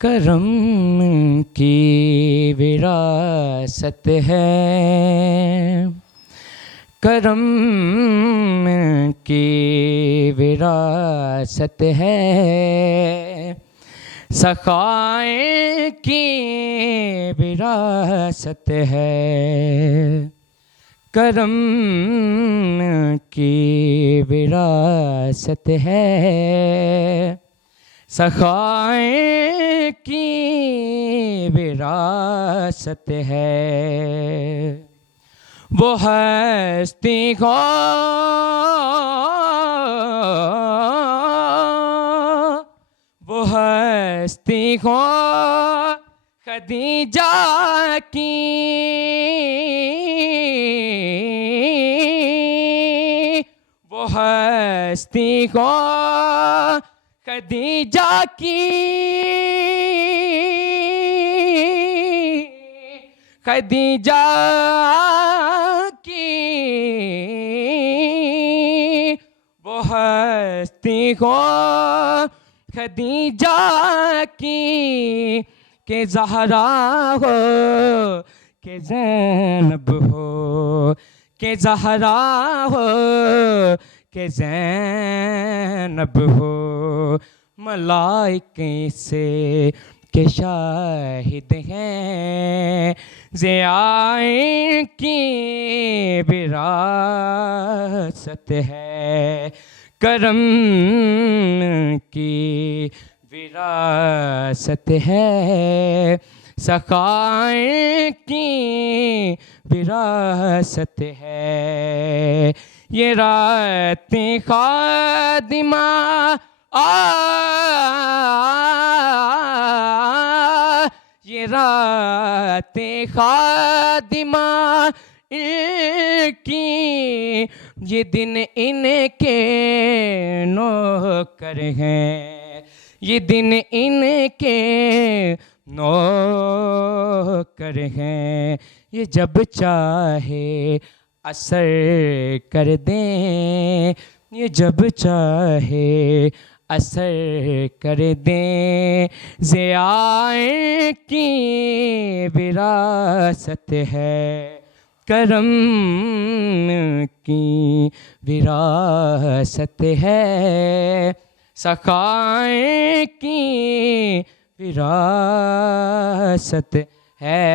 کرم کی وراثت ہے، کرم کی وراثت ہے، سخائے کی وراثت ہے، کرم کی وراثت ہے، سخائے کی وراثت ہے، وہ ہستی کو وہ ہستی کو خدیجہ کی وہ ہستی کو خدیجہ کی خدیجہ کی وہ ہستی کو خدیجہ کی کہ زہرا ہو کہ زینب ہو، کہ زہرا ہو کہ زینب ہو، ملائکے سے کہ شاہد ہیں، ضیاء کی وراثت ہے، کرم کی وراثت ہے، سخائے کی وراثت ہے، یہ رات خادمہ یہ رات خادمہ کی، یہ دن ان کے نوکر ہیں، یہ دن ان کے نوکر ہیں، یہ جب چاہے اثر کر دیں، یہ جب چاہے اثر کر دیں، ضیاء کی وراثت ہے، کرم کی وراثت ہے، سخائے کی وراثت ہے۔